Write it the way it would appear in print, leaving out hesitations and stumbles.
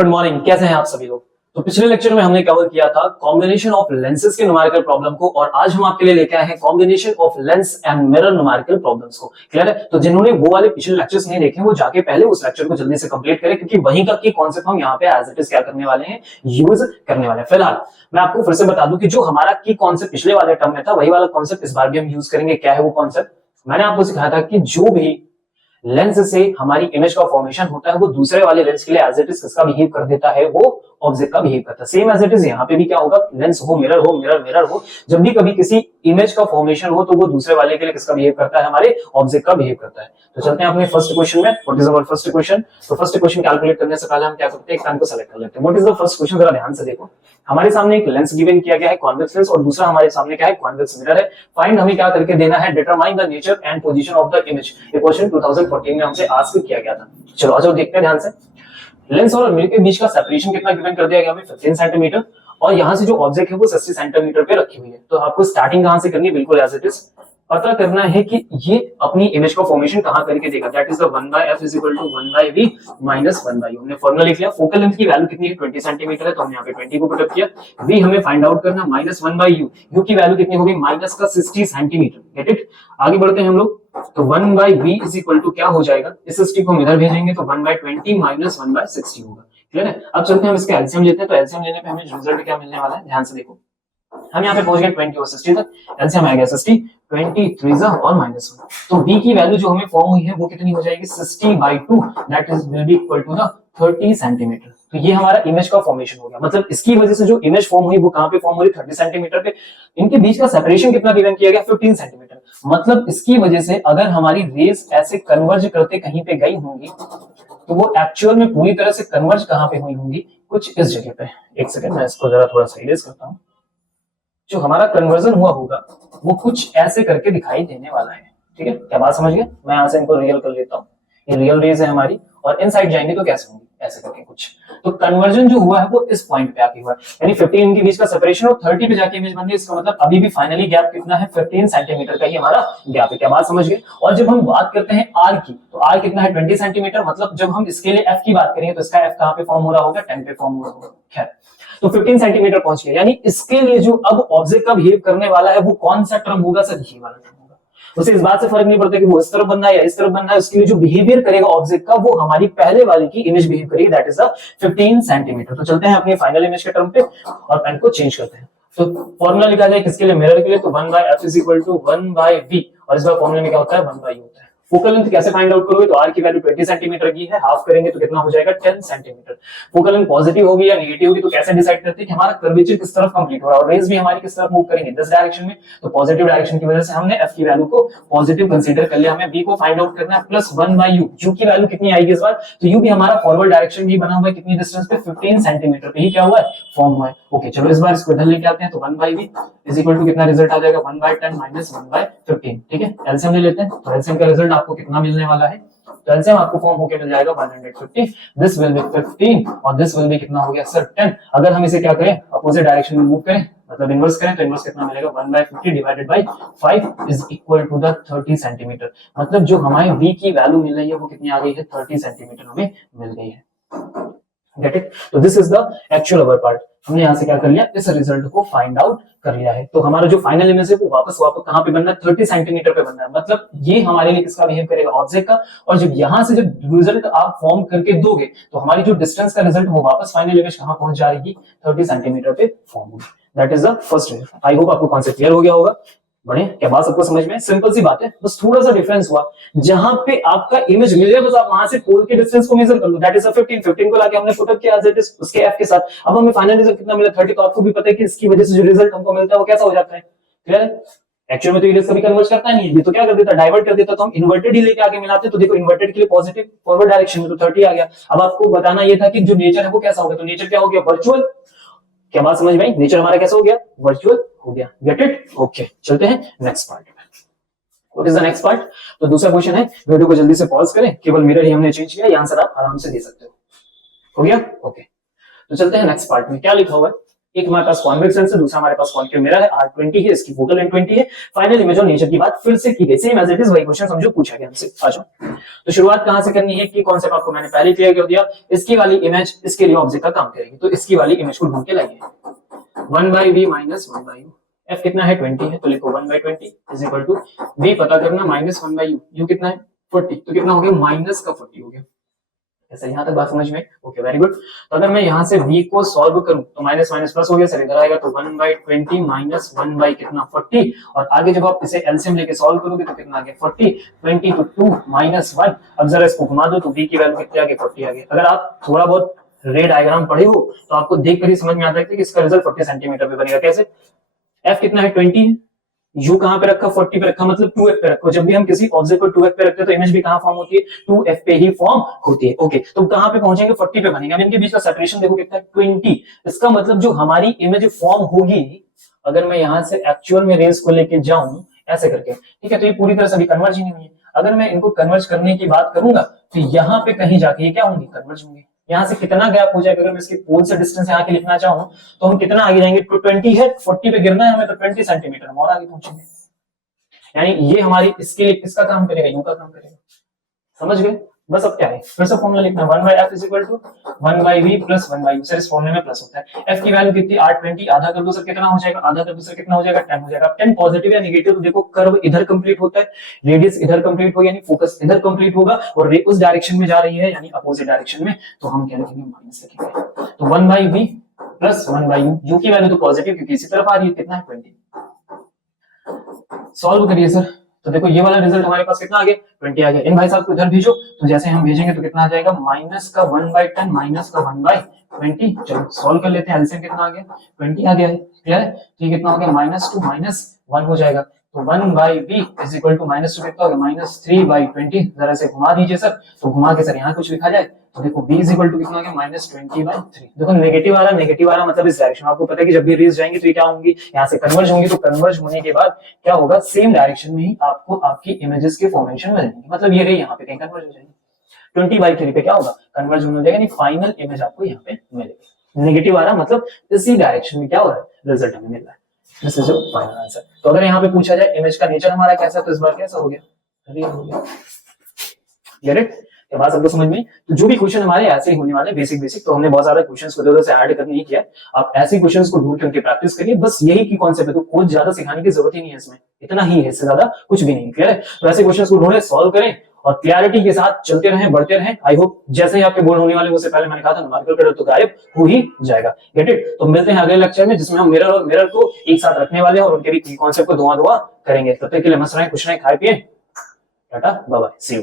Good morning, कैसे हैं आप सभी लोग। तो पिछले लेक्चर में हमने कवर किया था कॉम्बिनेशन ऑफ लेंसेज के न्यूमेरिकल प्रॉब्लम को, और आज हम आपके लिए लेके आए हैं combination of lens and mirror numerical problems को। क्लियर है? तो जिन्होंने वो वाले पिछले लेक्चर्स नहीं देखे वो जाके पहले उस लेक्चर को जल्दी से कंप्लीट करें, क्योंकि वहीं का की कॉन्सेप्ट हम यहाँ पे एज इट इज क्या करने वाले हैं, यूज करने वाले हैं। फिलहाल मैं आपको फिर से बता दूं कि जो हमारा की कॉन्सेप्ट पिछले वाले टर्म में था वही वाला कॉन्सेप्ट इस बार भी हम यूज करेंगे। क्या है वो कॉन्सेप्ट? मैंने आपको सिखाया था कि जो भी लेंस से हमारी इमेज का फॉर्मेशन होता है वो दूसरे वाले लेंस के लिए एज इट इज किसका बिहेव कर देता है, वो ऑब्जेक्ट का बिहेव करता है। सेम एज इट इज यहाँ पे भी क्या होगा, लेंस हो मिरर हो मिरर मिरर हो, जब भी कभी किसी इमेज का फॉर्मेशन हो तो वो दूसरे वाले के लिए किसका बिहेव करता है, हमारे ऑब्जेक्ट का बिहेव करता है। तो चलते हैं अपने फर्स्ट क्वेश्चन में। What is our first question? तो फर्स्ट क्वेश्चन कैलकुलेट करने से पहले हम क्या करते हैं, एक पेन को सेलेक्ट कर लेते हैं। What is the first question, जरा ध्यान से देखो। हमारे सामने एक लेंस गिवन किया गया है, कॉन्वेक्स लेंस, और दूसरा हमारे सामने क्या है, कॉन्वेक्स मिरर है। फाइंड हमें क्या करके देना है, determine the nature and position of the image. ये क्वेश्चन 2014 में हमसे आस्क किया गया था। चलो आ जाओ देखते हैं ध्यान से। लेंस और मिरर के बीच का सेपरेशन कितना गिवन कर दिया गया हमें, 15 सेंटीमीटर, और यहां से जो ऑब्जेक्ट है वो 60 सेंटीमीटर पे रखी हुई है। तो आपको स्टार्टिंग कहां से करनी है, बिल्कुल एज इट इज पता करना है कि ये अपनी इमेज का फॉर्मेशन कहां करके देगा। That is the 1/f = 1/v - 1/u। हमने फार्मूला लिख लिया। फोकल लेंथ की वैल्यू कितनी है, 20 सेंटीमीटर है, तो हमने यहाँ पे 20 को पुट अप किया। v हमें फाइंड आउट करना, -1/u। u की वैल्यू कितनी होगी, माइनस का 60 सेंटीमीटर। Get it? आगे बढ़ते हैं हम लोग। तो 1/v = क्या हो जाएगा, इस 60 को इधर भेजेंगे तो 1/20 - 1/60 होगा। क्लियर है? अब चलते हैं हम इसके एलसीएम लेते हैं। तो एलसीएम लेने पे हमें रिजल्ट क्या मिलने वाला है, ध्यान से देखो। हम यहाँ पे पहुंच गए 20 और 60 तक। एलसीएम आ गया 60, 20 3 और -1। तो v की वैल्यू जो हमें फॉर्म हुई है वो कितनी हो जाएगी, 60/2, that is will be equal to the 30 centimetre. तो ये हमारा इमेज का फॉर्मेशन हो गया। मतलब इसकी वजह से जो इमेज फॉर्म हुई वो कहां पे फॉर्म हुई, 30 सेंटीमीटर पे। इनके बीच का सेपरेशन कितना गिवन किया गया, 15 सेंटीमीटर। मतलब इसकी वजह से अगर हमारी रेज ऐसे कन्वर्ज करते कहीं पे गई होंगी तो वो एक्चुअल में पूरी तरह से कन्वर्ज कहां पे हुई होंगी, कुछ इस जगह पे। एक सेकंड मैं इसको जरा थोड़ा सा इरेज करता हूं। जो हमारा कन्वर्जन हुआ होगा वो कुछ ऐसे करके दिखाई देने वाला है। ठीक है, क्या बात समझ गए? मैं यहां से इनको रियल कर लेता हूँ। ये रियल रेज है हमारी, और इनसाइड जाएंगे तो कैसे होंगी, ऐसे करके कुछ। तो कन्वर्जन जो हुआ है वो इस पॉइंट पे आके हुआ है, यानी 15 इनके बीच का सेपरेशन और 30 पे जाके इमेज बन गई। इसका मतलब अभी भी फाइनली गैप कितना है, 15 सेंटीमीटर का ही हमारा गैप है। क्या बात समझ गए? और जब हम बात करते हैं आर की, तो आर कितना है, 20 सेंटीमीटर। मतलब जब हम इसके लिए एफ की बात करेंगे तो इसका एफ कहां पे फॉर्म हो रहा होगा, 10 पे फॉर्म हो रहा होगा। खैर, तो 15 सेंटीमीटर पहुंच गया, यानी इसके लिए जो अब ऑब्जेक्ट का बिहेव करने वाला है वो कौन सा टर्म होगा, सर ये वाला टर्म होगा। उसे इस बात से फर्क नहीं पड़ता कि वो इस तरफ बनना है या इस तरफ बनना है, उसके लिए जो बिहेवियर करेगा ऑब्जेक्ट का वो हमारी पहले वाली की इमेज बिहेव करेगी, दैट इज द 15 सेंटीमीटर। तो चलते हैं अपनी फाइनल इमेज के टर्म पे और पेन को चेंज करते हैं। तो फॉर्मूला लिखा जाए किसके लिए, मिरर के लिए, तो 1/f = 1/v, और इस बार फॉर्मूले में क्या होता है, 1/u होता है। फोकल लेंथ कैसे फाइंड आउट करोगे, तो r की वैल्यू 20 सेंटीमीटर की है, हाफ करेंगे तो कितना हो जाएगा, 10 सेंटीमीटर। फोकल लेंथ पॉजिटिव होगी या नेगेटिव होगी तो कैसे डिसाइड करते हैं कि हमारा कर्वेचर किस तरफ कंप्लीट हो रहा है, और रेज भी हमारी किस तरफ मूव करेंगे, दिस डायरेक्शन में। तो पॉजिटिव डायरेक्शन की वजह से हमने f की वैल्यू को पॉजिटिव कंसीडर कर लिया। हमें v को फाइंड आउट करना है, प्लस 1/u। u की वैल्यू कितनी आएगी इस बार, तो u भी हमारा फॉरवर्ड डायरेक्शन भी बना हुआ है, कितनी डिस्टेंस पे, 15 सेंटीमीटर पे ही क्या हुआ है, फॉर्म हुआ है। ओके, चलो इस बार इसको इधर लेके आते हैं। तो 1/v = कितना रिजल्ट आ जाएगा, 1/10 - 1/15। ठीक है, एलसीएम ले लेते हैं। तो एलसीएम का रिजल्ट आपको कितना मिलने वाला है, तो एलसीएम आपको फॉर्म होके मिल जाएगा 150। दिस विल बी 15 और दिस विल बी कितना हो गया सर, 10। अगर हम इसे क्या करें, अपोजिट डायरेक्शन में मूव करें, मतलब इनवर्स करें, तो इनवर्स कितना मिलेगा, 1/50 divided by 5 is equal to the 30 centimetre. मतलब जो हमारे v की वैल्यू मिल रही है वो कितनी आ गई है, 30 सेंटीमीटर हमें मिल गई है। Get it? तो this is the actual our part. हमने यहां से क्या कर लिया, इस रिजल्ट को फाइंड आउट कर लिया है। तो हमारा जो फाइनल इमेज है वो वापस कहां पे बनना है, 30 सेंटीमीटर पे बनना है। मतलब ये हमारे लिए किसका बिहेव करेगा, ऑब्जेक्ट का। और जब यहां से जब रिजल्ट आप फॉर्म करके दोगे तो हमारी जो डिस्टेंस का रिजल्ट वो वापस फाइनल इमेज कहां पहुंच जाएगी, 30 सेंटीमीटर पे फॉर्म होगी। That is the first way. I hope आपको कॉन्सेप्ट क्लियर हो गया होगा। बढ़िया, क्या बात सबको समझ में? सिंपल सी बात है, बस थोड़ा सा डिफरेंस हुआ। जहां पे आपका इमेज मिल जाए बस आप वहां से पोल के डिस्टेंस को मेजर कर लो, दैट इज 15 को लाके हमने पुट अप किया एज इट इज उसके एफ के साथ। अब हमें फाइनल रिजल्ट कितना मिला, 30। तो आपको भी पता है कि इसकी वजह से जो रिजल्ट हमको मिलता है वो कैसा हो जाता है, क्लियर है? एक्चुअल में तो ये कभी कन्वर्ट करता नहीं है, ये तो क्या कर देता, डाइवर्ट कर देता। तो हम इन्वर्टेड ही लेके आगे मिलाते। तो देखो इन्वर्टेड के लिए पॉजिटिव फॉरवर्ड डायरेक्शन में तो 30 आ गया। अब आपको बताना ये था कि जो नेचर है वो कैसा होगा, तो नेचर क्या हो गया, वर्चुअल। क्या बात समझ में? नेचर हमारा कैसा हो गया, वर्चुअल हो गया। Get it? ओके, चलते हैं नेक्स्ट पार्ट में। What is the next part? तो दूसरा क्वेश्चन है, वीडियो को जल्दी से पॉज करें, केवल मिरर ही हमने चेंज किया, ये आंसर आप आराम से दे सकते हो। हो गया? ओके, तो चलते हैं नेक्स्ट पार्ट में। क्या लिखा हुआ है, एक हमारे पास कॉन्वेक्स लेंस है, दूसरा हमारे पास कॉन्केव मिरर है, R20 है, इसकी फोकल लेंथ 20 है। फाइनल इमेज और नेचर की बात फिर से की गई, सेम एज इट इज वही क्वेश्चन समझो पूछा गया हमसे। आ जाओ, तो शुरुआत कहां से करनी है कि कॉन्सेप्ट आपको मैंने पहले क्लियर कर दिया। इसकी वाली इमेज इसके लिए ऑब्जेक्ट का काम करेगी, तो इसकी वाली इमेज को ढूंढ के लाइए। 1/v माइनस 1/u, f कितना है 20 है, तो लिखो 1/20 इज इक्वल टू v पता करना माइनस 1/u, u कितना है 40, तो कितना हो गया माइनस का 40 हो गया। ऐसा यहां तक बात समझ में? Okay very good. तो अगर मैं यहां से v को सॉल्व करूं तो माइनस माइनस प्लस हो गया सर, इधर आएगा तो 1/20 माइनस 1 कितना 40, और आगे जब आप इसे एलसीएम लेके सॉल्व करोगे तो कितना आ गया 40, 20 तो 2 माइनस 1। अब जरा इसको घुमा दो तो v की वैल्यू कितनी आ गई 40 आ गई। अगर आप थोड़ा बहुत रे डायग्राम पढ़े हो तो आपको देखकर ही समझ में आता है कि इसका रिजल्ट 40 सेंटीमीटर पे बनेगा। कैसे? f कितना है 20 है, u कहां पे रखा 40 पे रखा, मतलब 2f पे रखो। जब भी हम किसी ऑब्जेक्ट को 2f पे रखते हैं तो इमेज भी कहां फॉर्म होती है 2f पे ही फॉर्म होती है। ओके, तो कहां पे पहुंचेंगे 40 पे बनेगा। अब इनके बीच का सेपरेशन देखो कितना है 20। इसका मतलब जो हमारी इमेज फॉर्म होगी, अगर मैं यहां से एक्चुअल में रेस को लेके जाऊं ऐसे करके, ठीक है, तो ये पूरी तरह से अभी कन्वर्ज ही नहीं हुई है। अगर मैं इनको कन्वर्ज करने की बात करूंगा तो यहाँ पे कहीं जाके ये क्या होंगे कन्वर्ज होंगे। यहाँ से कितना गैप हो जाएगा, अगर मैं इसके पोल से डिस्टेंस यहाँ के लिखना चाहूं तो हम कितना आगे जाएंगे, 20 है, 40 पे गिरना है हमें तो 20 सेंटीमीटर हम और आगे पहुंचेंगे। यानी ये हमारी इसके लिए किसका काम करेगा, यू का काम करेगा। समझ गए? बस अब क्या है, फिर से फॉर्मूला लिखना 1/f is equal to 1/v plus 1/u। Sir इस फॉर्मूले में प्लस होता है। f की वैल्यू कितनी 820, आधा कर दो सर कितना हो जाएगा, आधा कर दो सर कितना हो जाएगा 10 हो जाएगा। 10 पॉजिटिव या नेगेटिव तो देखो कर्व इधर कंप्लीट होता है, रेडियस इधर कंप्लीट हो यानी फोकस इधर कंप्लीट होगा, और रे उस डायरेक्शन में जा रही है यानी अपोजिट डायरेक्शन में, तो हम क्या लिखेंगे माइनस लिखेंगे। तो 1/v प्लस 1/u, u की वैल्यू तो पॉजिटिव क्योंकि इसी तरफ आ रही है, कितना है 20। सॉल्व करिए सर, तो देखो ये वाला रिजल्ट हमारे पास कितना आ गया 20 आ गया। इन भाई साहब को इधर भेजो, तो जैसे हम भेजेंगे तो कितना आ जाएगा माइनस का 1/10 माइनस का 1/20। चलो सॉल्व कर लेते हैं, एलसीएम कितना आ गया 20 आ गया है। क्लियर है? तो ये कितना हो गया -2 -1 हो जाएगा, तो 1/v इज इक्वल टू -2 कितना हो गया -3/20। जरा से घुमा दीजिए सर, तो घुमा के सर यहाँ कुछ लिखा जाए तो देखो v इज इक्वल टू कितना हो गया -20/3। देखो नेगेटिव आ रहा मतलब इस डायरेक्शन, आपको पता है कि जब भी रेज जाएंगे तो ये क्या होंगी यहाँ से कन्वर्ज होंगी, तो कन्वर्ज होने के बाद क्या होगा सेम डायरेक्शन में ही आपको आपकी इमेजेस के फॉर्मेशन मिलेंगे, मतलब ये रे यहाँ पे कहीं कन्वर्ज हो जाएगी। 20/3 पे क्या होगा कन्वर्ज होने जाएगा, यानी फाइनल इमेज आपको यहाँ पे मिलेगी। नेगेटिव आ रहा मतलब इसी डायरेक्शन में क्या हो रहा है रिजल्ट हमें मिल रहा है। This is your final answer. तो अगर यहाँ पे पूछा जाए इमेज का नेचर हमारा कैसा है, तो इस बार कैसा हो गया रियल हो गया। Get it? ये बात सबको समझ में? तो जो भी क्वेश्चन हमारे ऐसे ही होने वाले बेसिक बेसिक, तो हमने बहुत सारे क्वेश्चंस को इधर से ऐड करके नहीं किया। आप ऐसे क्वेश्चंस को ढूंढ करके प्रैक्टिस करिए, बस यही की कॉन्सेप्ट है, तो कुछ ज्यादा सिखाने की जरूरत ही नहीं है इसमें, इतना ही है, इससे ज्यादा कुछ भी नहीं। क्लियर है? तो ऐसे क्वेश्चंस को ढूंढे, सॉल्व करें और क्लैरिटी के साथ चलते रहें, बढ़ते रहें। आई होप जैसे ही आपके बोर्ड होने वाले उससे पहले मैंने कहा था न्यूमेरिकल का डर तो गायब हो ही जाएगा। Gate it? तो मिलते हैं अगले लेक्चर में जिसमें हम मिरर और मिरर को एक साथ रखने वाले हैं और उनके भी कॉन्सेप्ट को धुआं धुआं करेंगे। तब तक के लिए मस्त रहें, खुश रहें, खाए पिए, tata bye bye, see you.